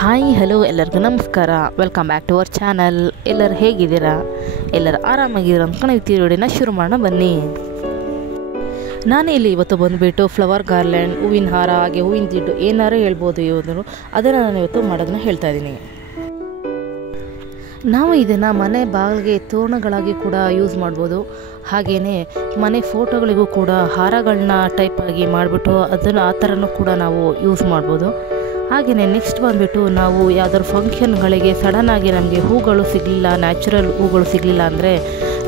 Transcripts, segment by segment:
Hi hello ಎಲ್ಲರಿಗೂ ನಮಸ್ಕಾರ. Welcome back to our channel. ಎಲ್ಲರೂ ಹೇಗಿದ್ದೀರಾ? ಎಲ್ಲರೂ ಆರಾಮಾಗಿದ್ದೀರಾ ಅಂದ್ಕೊಂಡು ಈ ವಿಡಿಯೋನ ಶುರು ಮಾಡೋಣ ಬನ್ನಿ. ನಾನು ಇಲ್ಲಿ ಇವತ್ತು ಬಂದುಬಿಟ್ಟು ಫ್ಲವರ್ ಗಾರ್ಲ್ಯಾಂಡ್, ಹೂವಿನ ಹಾರ, ಹಾಗೆ ಹೂವಿನ ಜಿಡ್ಡು ಏನಾರು ಹೇಳ್ಬೋದು ಇವರು, ಅದನ್ನು ನಾನು ಇವತ್ತು ಮಾಡೋದನ್ನ ಹೇಳ್ತಾ ಇದ್ದೀನಿ. ನಾವು ಇದನ್ನು ಮನೆ ಬಾಗಿಲಿಗೆ ತೋರಣಗಳಾಗಿ ಕೂಡ ಯೂಸ್ ಮಾಡ್ಬೋದು. ಹಾಗೆಯೇ ಮನೆ ಫೋಟೋಗಳಿಗೂ ಕೂಡ ಹಾರಗಳನ್ನ ಟೈಪಾಗಿ ಮಾಡಿಬಿಟ್ಟು ಅದನ್ನು ಆ ಥರನೂ ಕೂಡ ನಾವು ಯೂಸ್ ಮಾಡ್ಬೋದು. ಹಾಗೆಯೇ ನೆಕ್ಸ್ಟ್ ಬಂದುಬಿಟ್ಟು ನಾವು ಯಾವ್ದಾದ್ರು ಫಂಕ್ಷನ್ಗಳಿಗೆ ಸಡನ್ನಾಗಿ ನಮಗೆ ಹೂಗಳು ಸಿಗಲಿಲ್ಲ, ನ್ಯಾಚುರಲ್ ಹೂಗಳು ಸಿಗಲಿಲ್ಲ ಅಂದರೆ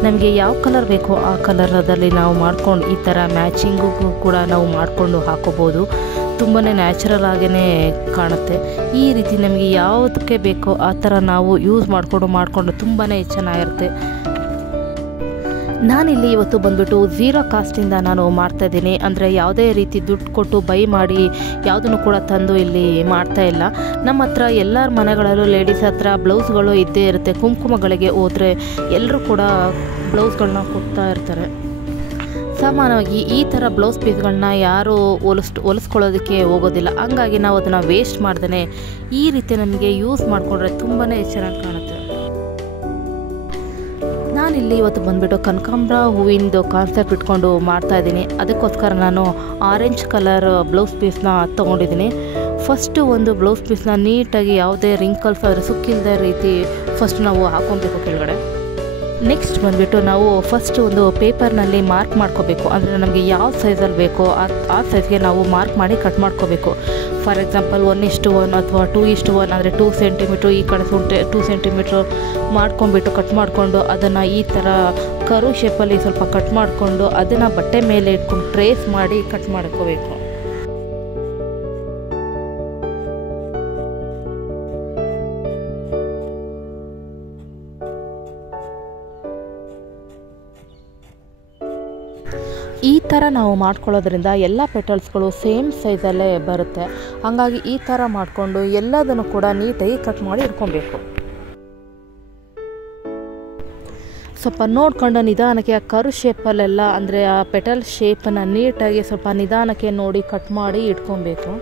ನಮಗೆ ಯಾವ ಕಲರ್ ಬೇಕೋ ಆ ಕಲರದಲ್ಲಿ ನಾವು ಮಾಡ್ಕೊಂಡು ಈ ಥರ ಮ್ಯಾಚಿಂಗು ಕೂಡ ನಾವು ಮಾಡಿಕೊಂಡು ಹಾಕೋಬೋದು. ತುಂಬಾ ನ್ಯಾಚುರಲ್ ಆಗೇ ಕಾಣುತ್ತೆ. ಈ ರೀತಿ ನಮಗೆ ಯಾವುದಕ್ಕೆ ಬೇಕೋ ಆ ಥರ ನಾವು ಯೂಸ್ ಮಾಡಿಕೊಂಡು ತುಂಬಾ ಚೆನ್ನಾಗಿರುತ್ತೆ. ನಾನಿಲ್ಲಿ ಇವತ್ತು ಬಂದುಬಿಟ್ಟು ಝೀರೋ ಕಾಸ್ಟಿಂದ ನಾನು ಮಾಡ್ತಾಯಿದ್ದೀನಿ. ಅಂದರೆ ಯಾವುದೇ ರೀತಿ ದುಡ್ಡು ಕೊಟ್ಟು ಬೈ ಮಾಡಿ ಯಾವುದನ್ನು ಕೂಡ ತಂದು ಇಲ್ಲಿ ಮಾಡ್ತಾಯಿಲ್ಲ. ನಮ್ಮ ಹತ್ರ ಎಲ್ಲರ ಮನೆಗಳಲ್ಲೂ ಲೇಡೀಸ್ ಹತ್ರ ಬ್ಲೌಸ್ಗಳು ಇದ್ದೇ ಇರುತ್ತೆ. ಕುಂಕುಮಗಳಿಗೆ ಹೋದರೆ ಎಲ್ಲರೂ ಕೂಡ ಬ್ಲೌಸ್ಗಳನ್ನ ಕೊಡ್ತಾ ಇರ್ತಾರೆ. ಸಾಮಾನ್ಯವಾಗಿ ಈ ಥರ ಬ್ಲೌಸ್ ಪೀಸ್ಗಳನ್ನ ಯಾರೂ ಹೊಲಿಸ್ಕೊಳ್ಳೋದಕ್ಕೆ ಹೋಗೋದಿಲ್ಲ. ಹಂಗಾಗಿ ನಾವು ಅದನ್ನು ವೇಸ್ಟ್ ಮಾಡ್ದೇ ಈ ರೀತಿ ನಮಗೆ ಯೂಸ್ ಮಾಡಿಕೊಂಡ್ರೆ ತುಂಬಾ ಚೆನ್ನಾಗಿ ಕಾಣುತ್ತೆ. ನಾನಿಲ್ಲಿ ಇವತ್ತು ಬಂದುಬಿಟ್ಟು ಕನಕಾಂಬರ ಹೂವಿಂದು ಕಾನ್ಸೆಪ್ಟ್ ಇಟ್ಕೊಂಡು ಮಾಡ್ತಾಯಿದ್ದೀನಿ. ಅದಕ್ಕೋಸ್ಕರ ನಾನು ಆರೆಂಜ್ ಕಲರ್ ಬ್ಲೌಸ್ ಪೀಸ್ನ ತೊಗೊಂಡಿದ್ದೀನಿ. ಫಸ್ಟು ಒಂದು ಬ್ಲೌಸ್ ಪೀಸ್ನ ನೀಟಾಗಿ ಯಾವುದೇ ರಿಂಕಲ್ಸ್ ಆದರೆ ಸುಕ್ಕಿಲ್ಲದ ರೀತಿ ಫಸ್ಟ್ ನಾವು ಹಾಕ್ಕೊಬೇಕು ಕೆಳಗಡೆ. ನೆಕ್ಸ್ಟ್ ಬಂದುಬಿಟ್ಟು ನಾವು ಫಸ್ಟ್ ಒಂದು ಪೇಪರ್ನಲ್ಲಿ ಮಾರ್ಕ್ ಮಾಡ್ಕೋಬೇಕು. ಅಂದರೆ ನಮಗೆ ಯಾವ ಸೈಜಲ್ಲಿ ಬೇಕೋ ಆ ಸೈಜ್ಗೆ ನಾವು ಮಾರ್ಕ್ ಮಾಡಿ ಕಟ್ ಮಾಡ್ಕೋಬೇಕು. ಫಾರ್ ಎಕ್ಸಾಂಪಲ್ 1:1 ಅಥವಾ 2:1 ಅಂದರೆ 2 ಸೆಂಟಿಮೀಟ್ರ್ ಈ ಕಡೆ 2 ಸೆಂಟಿಮೀಟ್ರ್ ಮಾಡ್ಕೊಂಬಿಟ್ಟು ಕಟ್ ಮಾಡಿಕೊಂಡು ಅದನ್ನು ಈ ಥರ ಕರು ಶೇಪಲ್ಲಿ ಸ್ವಲ್ಪ ಕಟ್ ಮಾಡಿಕೊಂಡು ಅದನ್ನು ಬಟ್ಟೆ ಮೇಲೆ ಇಟ್ಕೊಂಡು ಟ್ರೇಸ್ ಮಾಡಿ ಕಟ್ ಮಾಡ್ಕೋಬೇಕು. ಈ ಥರ ನಾವು ಮಾಡ್ಕೊಳ್ಳೋದ್ರಿಂದ ಎಲ್ಲ ಪೆಟಲ್ಸ್ಗಳು ಸೇಮ್ ಸೈಜಲ್ಲೇ ಬರುತ್ತೆ. ಹಾಗಾಗಿ ಈ ಥರ ಮಾಡಿಕೊಂಡು ಎಲ್ಲದನ್ನು ಕೂಡ ನೀಟಾಗಿ ಕಟ್ ಮಾಡಿ ಇಟ್ಕೊಬೇಕು. ಸ್ವಲ್ಪ ನೋಡ್ಕೊಂಡು ನಿಧಾನಕ್ಕೆ ಆ ಕರು ಶೇಪಲ್ಲೆಲ್ಲ ಅಂದರೆ ಆ ಪೆಟಲ್ ಶೇಪನ್ನು ನೀಟಾಗಿ ಸ್ವಲ್ಪ ನಿಧಾನಕ್ಕೆ ನೋಡಿ ಕಟ್ ಮಾಡಿ ಇಟ್ಕೊಬೇಕು.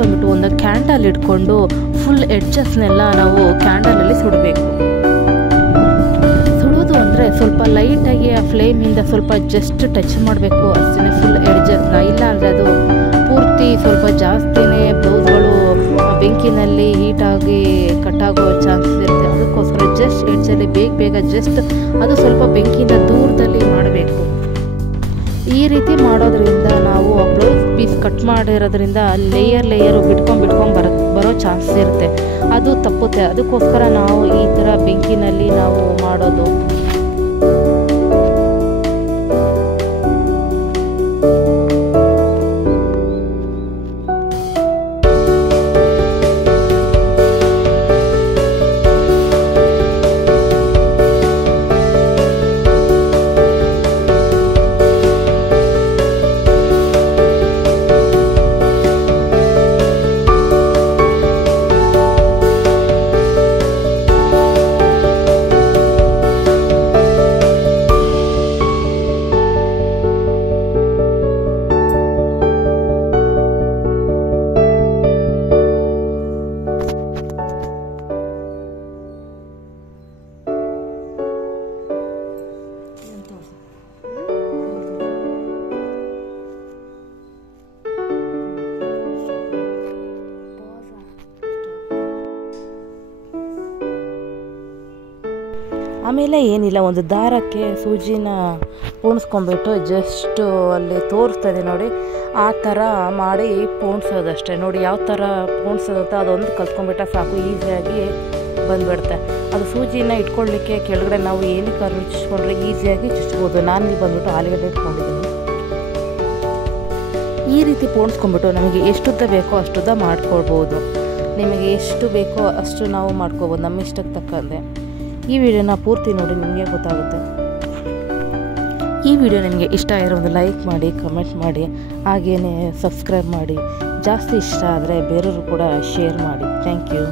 ಬಂದ್ಬಿಟ್ಟು ಒಂದು ಕ್ಯಾಂಡಲ್ ಇಟ್ಕೊಂಡು ಫುಲ್ ಎಡ್ಜಸ್ನೆಲ್ಲ ನಾವು ಕ್ಯಾಂಡಲಲ್ಲಿ ಸುಡಬೇಕು. ಸುಡೋದು ಅಂದರೆ ಸ್ವಲ್ಪ ಲೈಟಾಗಿ ಆ ಫ್ಲೇಮಿಂದ ಸ್ವಲ್ಪ ಜಸ್ಟ್ ಟಚ್ ಮಾಡಬೇಕು ಅಷ್ಟೇ, ಫುಲ್ ಎಡ್ಜಸ್ನ. ಇಲ್ಲ ಅಂದರೆ ಅದು ಪೂರ್ತಿ ಸ್ವಲ್ಪ ಜಾಸ್ತಿನೇ ಬ್ಲೌಸ್ಗಳು ಬೆಂಕಿನಲ್ಲಿ ಹೀಟಾಗಿ ಕಟ್ಟಾಗೋ ಚಾನ್ಸಸ್ ಇರುತ್ತೆ. ಅದಕ್ಕೋಸ್ಕರ ಜಸ್ಟ್ ಎಡ್ಜಲ್ಲಿ ಬೇಗ ಜಸ್ಟ್ ಅದು ಸ್ವಲ್ಪ ಬೆಂಕಿಯಿಂದ ದೂರದಲ್ಲಿ ಮಾಡಬೇಕು. ಈ ರೀತಿ ಮಾಡೋದ್ರಿಂದ ನಾವು ಬ್ಲೌಸ್ ಪೀಸ್ ಕಟ್ ಮಾಡಿರೋದ್ರಿಂದ ಲೇಯರು ಬಿಟ್ಕೊಂಡು ಬರೋ ಚಾನ್ಸಸ್ ಇರುತ್ತೆ, ಅದು ತಪ್ಪುತ್ತೆ. ಅದಕ್ಕೋಸ್ಕರ ನಾವು ಈ ಥರ ಬೆಂಕಿನಲ್ಲಿ ನಾವು ಮಾಡೋದು. ಆಮೇಲೆ ಏನಿಲ್ಲ, ಒಂದು ದಾರಕ್ಕೆ ಸೂಜಿನ ಪೋಣಿಸ್ಕೊಂಬಿಟ್ಟು ಜಸ್ಟು ಅಲ್ಲಿ ತೋರಿಸ್ತದೆ ನೋಡಿ, ಆ ಥರ ಮಾಡಿ ಪೋಣಿಸೋದಷ್ಟೇ. ನೋಡಿ ಯಾವ ಥರ ಪೋಣಿಸೋದು ಅಂತ ಅದೊಂದು ಕಲ್ತ್ಕೊಂಡ್ಬಿಟ್ರೆ ಸಾಕು, ಈಸಿಯಾಗಿ ಬಂದುಬಿಡುತ್ತೆ. ಅದು ಸೂಜಿನ ಇಟ್ಕೊಳ್ಳಿಕ್ಕೆ ಕೆಳಗಡೆ ನಾವು ಏನಕ್ಕೆ ಚುಚ್ಕೊಂಡ್ರೆ ಈಸಿಯಾಗಿ ಚುಚ್ಬೋದು. ನಾನಿಲ್ಲಿ ಬಂದುಬಿಟ್ಟು ಆಲೂಗಡ್ಡೆ ಇಟ್ಕೊಂಡಿದ್ದೀನಿ. ಈ ರೀತಿ ಪೋಣಿಸ್ಕೊಂಡ್ಬಿಟ್ಟು ನಮಗೆ ಎಷ್ಟುದ್ದ ಬೇಕೋ ಅಷ್ಟುದ್ದ ಮಾಡ್ಕೊಳ್ಬೋದು. ನಿಮಗೆ ಎಷ್ಟು ಬೇಕೋ ಅಷ್ಟು ನಾವು ಮಾಡ್ಕೊಬೋದು ನಮ್ಮ ಇಷ್ಟಕ್ಕೆ ತಕ್ಕಂತೆ. ಈ ವಿಡಿಯೋನ ಪೂರ್ತಿ ನೋಡಿ, ನಿಮಗೆ ಗೊತ್ತಾಗುತ್ತೆ. ಈ ವಿಡಿಯೋ ನಿಮಗೆ ಇಷ್ಟ ಆಗಿರೋದು ಲೈಕ್ ಮಾಡಿ, ಕಮೆಂಟ್ ಮಾಡಿ, ಹಾಗೆಯೇ ಸಬ್ಸ್ಕ್ರೈಬ್ ಮಾಡಿ. ಜಾಸ್ತಿ ಇಷ್ಟ ಆದರೆ ಬೇರೆಯವರು ಕೂಡ ಶೇರ್ ಮಾಡಿ. Thank you.